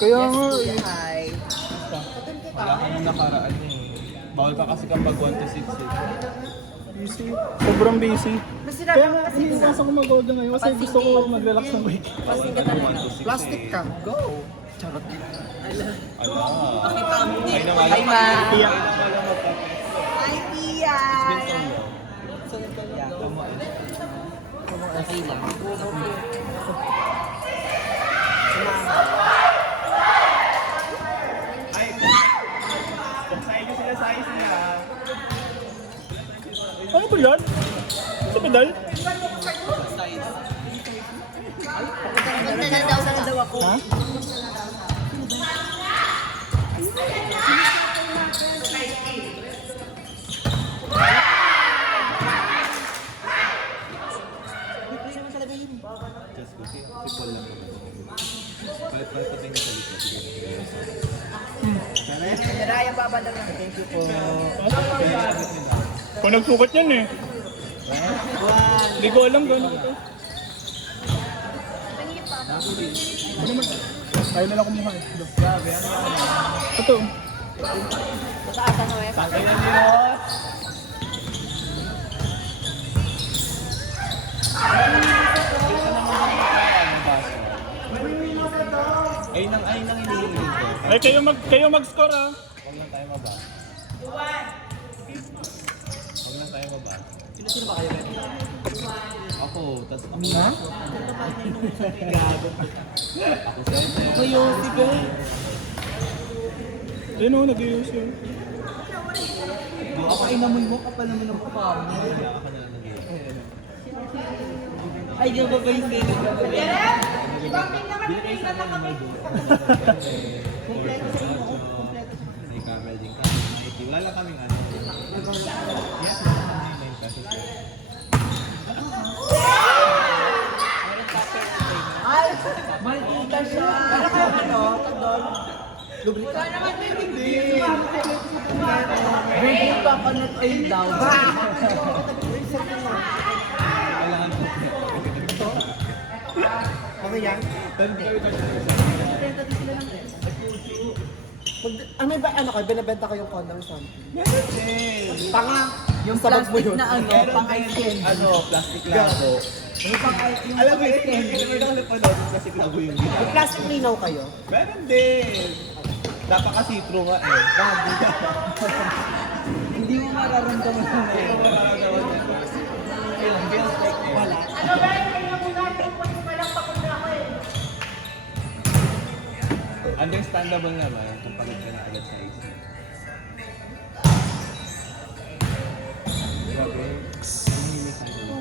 Kaya nga Yes, eh. hi. Wala ka nung nakaraan eh. Bawal ka kasi kapag 1 to 6 eh. Busy. Sobrang busy. Mas Kaya sinabi mo nga, kasi iniiwasan ko mag-gold na ngayon kasi gusto ko mag-relax ng week. Pasing ka Kapag talaga. 1 to 6 Plastic eh. ka. Go! Charot. Ala. Pakita mo. Ay na wala. Hi, ma. Iya. Hi, Pia. Okay lang. Ay, kung sa inyo sila size nila. Ano ba yan? Sa pedal? Nagdadaw daw ako. Ha? Just ko, si Paul lang. Palit-palit pa tayo sa likod. Sige. Raya babala lang. Thank you po. Kung nagsukat yan eh. Hindi ko alam gano'n ito. Ano naman? Kaya na lang kumuha eh. Grabe, ano yan? Ito. Mataasan mo eh. Tagay na niyo. Ay nang hinihingi ko. Ay, kayo mag-score ah. Huwag lang tayo mabasa. Huwag lang tayo mabasa. Sino ba kayo? Ako, tas ako. Ha? Gago. Ako sa'yo. Ako yung sige. Ayun o, nag-iuse yun. Ako inamoy mo kapal naman ng mukha mo. Kaya ka na lang nag-iwan. Ay, di ba ba yung ganyan? Kompleto sa inyo. May camera din kami. Wala lang kaming ano. Yes, may 9 pesos. Ay, malita siya. Para kayo ano, tagdol. Lubricant. Wala naman hindi. Bigyan pa ako ng oil daw. Kailangan ko. Okay yan? Ano ba, ano kayo, binibenta ko yung condom or something? Meron din. Panga, yung plastic na ano, pang ice candy. Ano, plastic labo. Yung pang ice, yung Alam mo, pang ice hindi candy. ko na napanood yung plastic labo yung May ginawa. plastic linaw kayo? Meron din. Napaka-see-through nga eh. Hindi mo mararamdaman na Hindi ko mararamdaman yan. Feels like eh. wala. Understandable naman kung pagod ka na agad sa isa. Grabe. Humili tayo.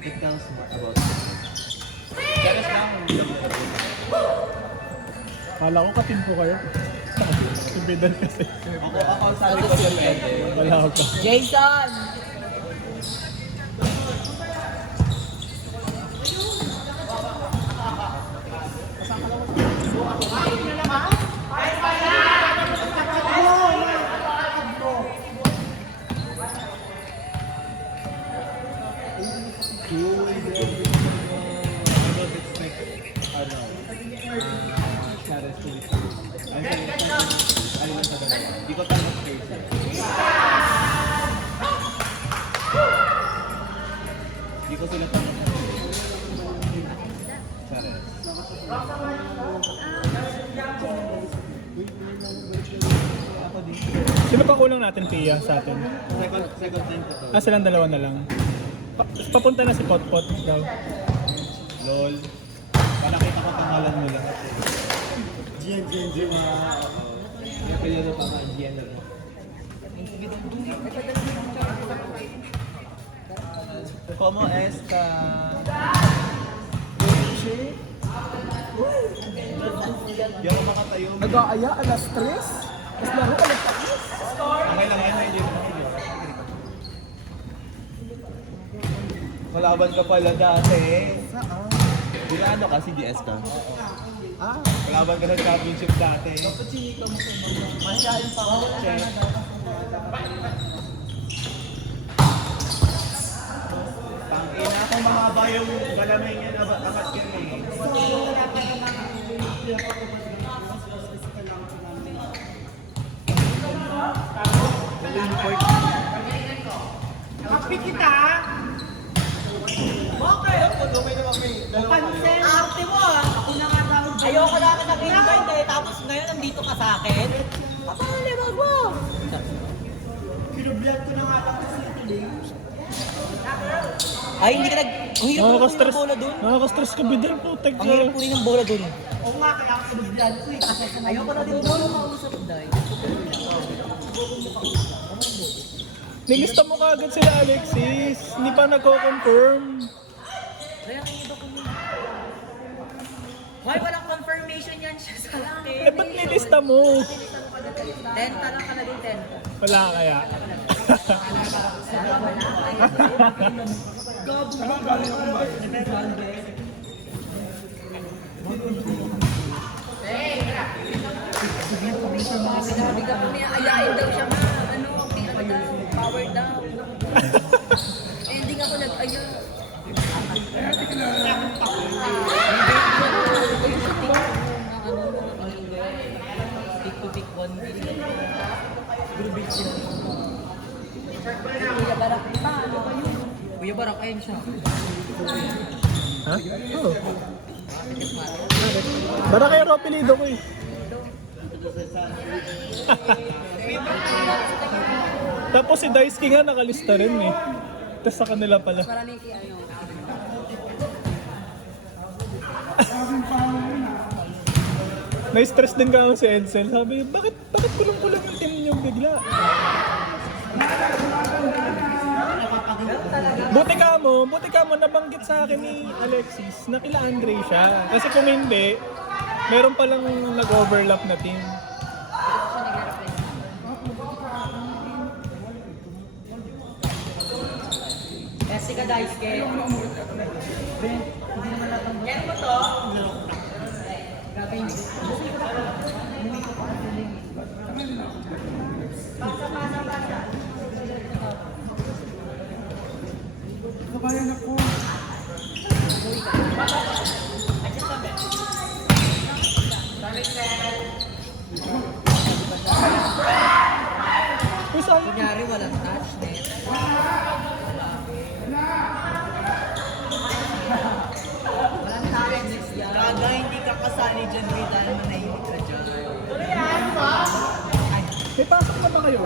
It tells more about Garas lang. Kala ko katin po kayo. Si pedal kasi. Ako sabi ko depende. Wala ako pa. Jason! I don't expect, ano, Charis to be true. I'm saying, ano lang sa dalawa. Di ko tanong crazy. Di ko sila tanong Charis. Ako din. Sino pa kulang natin, Pia, sa atin? Second time ko to. Silang dalawa na lang. Papunta na si Potpot daw. LOL. Palakita ko pangalan mo lahat eh. Gian. May pwede pa ka, Gian na lang. Como esta? Di ako makatayo. Nag-aaya, alas 3? Mas laro ka nagpapis. Okay lang yan, hindi naman ako. Kalaban ka pala dati. Saan? Di na ano ka, CDS ka? Ah, Kalaban ka sa championship dati. pachinika mo sa mga. Masyadong pa ako. Check. Tang Ina kung mahaba yung galamay niya na abat yan eh. Kapi kita! Bakit? Pansin! Arte mo ah! Ako na nga tawag dyan. Ayoko na kita invite eh, tapos ngayon nandito ka sa akin. Kapali, wag mo! Pinublog ko na nga lang kasi ito. Ay, hindi ka nag... Ang hirap punin ng bola dun. Nakaka-stress ka bidal po. Ang hirap punin ng bola dun. Oo nga, kaya ako pinublog ko eh. Ayoko na din bola mausap dahil. Nilista mo kaagad sila Alexis. Hindi pa nagko-confirm. Kaya ang iba ko Why walang confirmation yan siya sa akin? Eh, ba't nilista mo? 10, tanong ka na din 10. Wala kaya. Sinabi ka po niya, ayain daw siya ma, power down. Eh, hindi nga ako nag-aya. Pick to pick 1 million. Grubit sila. Kuya Barak pa, ano ba yun? Kuya Barak, ayun siya. Ha? Oo. Bara kayo apelido ko eh. Tapos si Daisuke nga nakalista rin eh. Tapos sa kanila pala. Maraming ano. Na-stress din ka si Edsel. Sabi, bakit kulang-kulang yung team niyo bigla? Buti ka mo nabanggit sa akin ni Alexis na kila Andre siya. Kasi kung hindi, meron palang nag-overlap na team. Kasi ka Daisuke. Ben, hindi naman natang... Yan mo to? Gagawin. Pasa. Kabayan ako. Kunyari walang touch net. Walang touch net yan. Kaga hindi ka kasali dyan Ray dahil manahimik ka dyan. May pasok na ba kayo?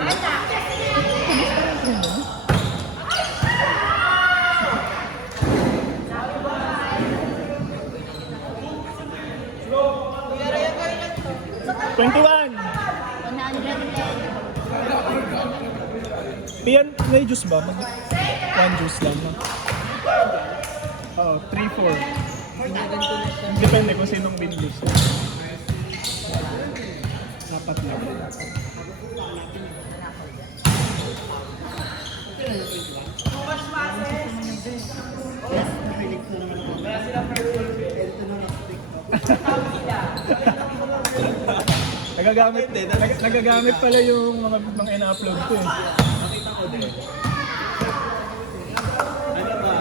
Piyan, may juice ba? One juice lang. Oo, 3-4. Depende kung sinong binlus. Dapat lang. Nagagamit pala yung mga ina-upload ko eh. Nakita ko din. Ano ba?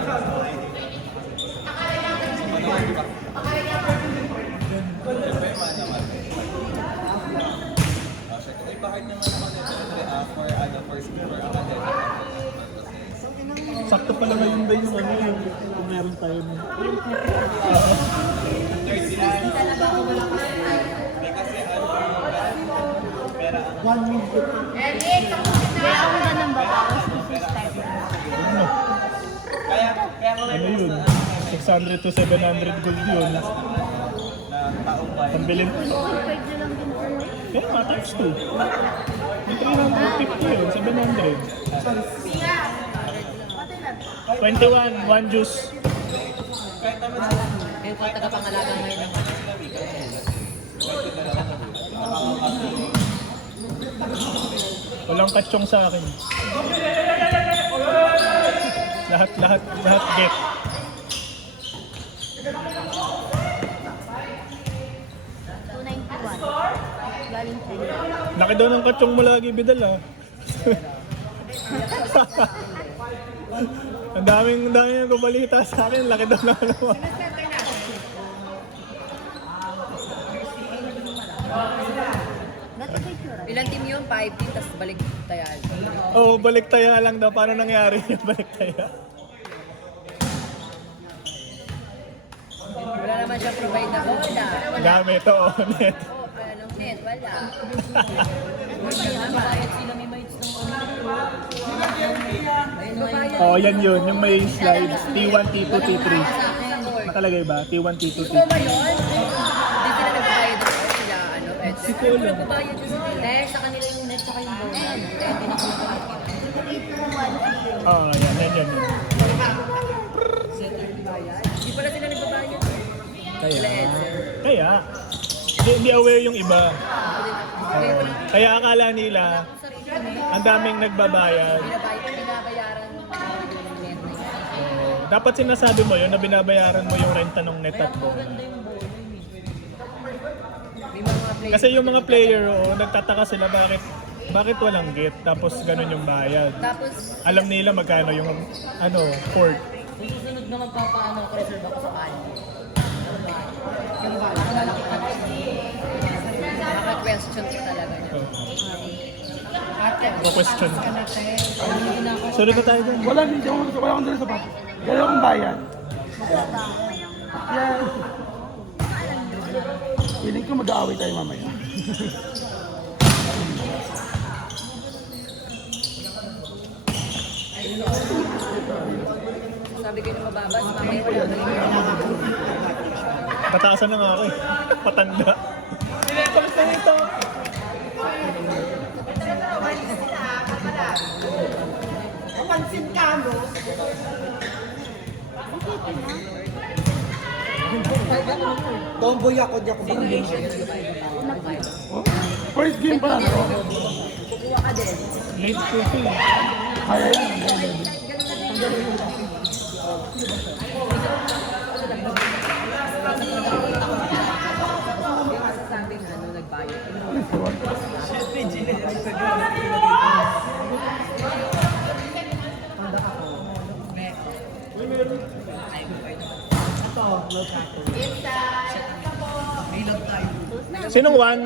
Bakit naman for academic purposes? Sakto pala ngayon ba yung ano yung kung meron tayo nun. Kaya ako na nang babawas this time. Ano? Ano yun? 600 to 700 gold yun. Pambilin ko. Pwede lang din for me. Kaya nga, times 2. May 350 yun, 700. 21, one juice. Kayo po tagapangalaga ngayon ng Walang katsyong sa akin. Lahat get. Galing sa Laki daw ng katsyong mo lagi, Bidal ah. Ang daming nagbabalita sa akin. Laki daw na ano. Ilang team yun? 5 team, tapos balik tayan. Oo, balik tayo lang daw. Paano nangyari yung balik tayo? Wala naman siya provide na bola. Gamit, oo. Net. Oh, anong net? Wala. Bayad sila, may mates ng Oo, yan yun. Yung may slide. T1, T2, T3. Nakalagay ba? T1, T2, Ito T3. ba yun? Hindi sila nagbabayad doon. Sila, ano, Edson. Si Kulo. Nagbabayad yun sila. Eh, sa kanila yung net, saka yung bola. Eh, hindi na Oo, yan. Yan, yan. Hindi pala sila nagbabayad. Kaya. Sila Edson. Kaya. Hindi aware yung iba. Kaya akala nila, ang daming nagbabayad. Binabayaran yung net na yun. Dapat sinasabi mo yun na binabayaran mo yung renta ng net at bola. May mga players. Kasi yung mga player, nagtataka sila bakit walang gate tapos ganun yung bayad. Tapos, Alam nila magkano yung court. kung susunod na magpapaano, reserve ako sa kanya. Nakaka-question ko talaga niya. Question. Sunod na tayo dun. Wala akong dala sa bato. Dala akong bayan. Yan. Feeling ko mag-aaway tayo mamaya. Sabi ko na mababas, mamaya wala na. Pataasan na nga ako eh. Patanda. Pakita nito. Kapansin ka mo. Tomboy ako, di ako First game pa lang. Kukuha ka din. Late cooking. Kaya yan. Sabing ano, nagbayad. Sinong one?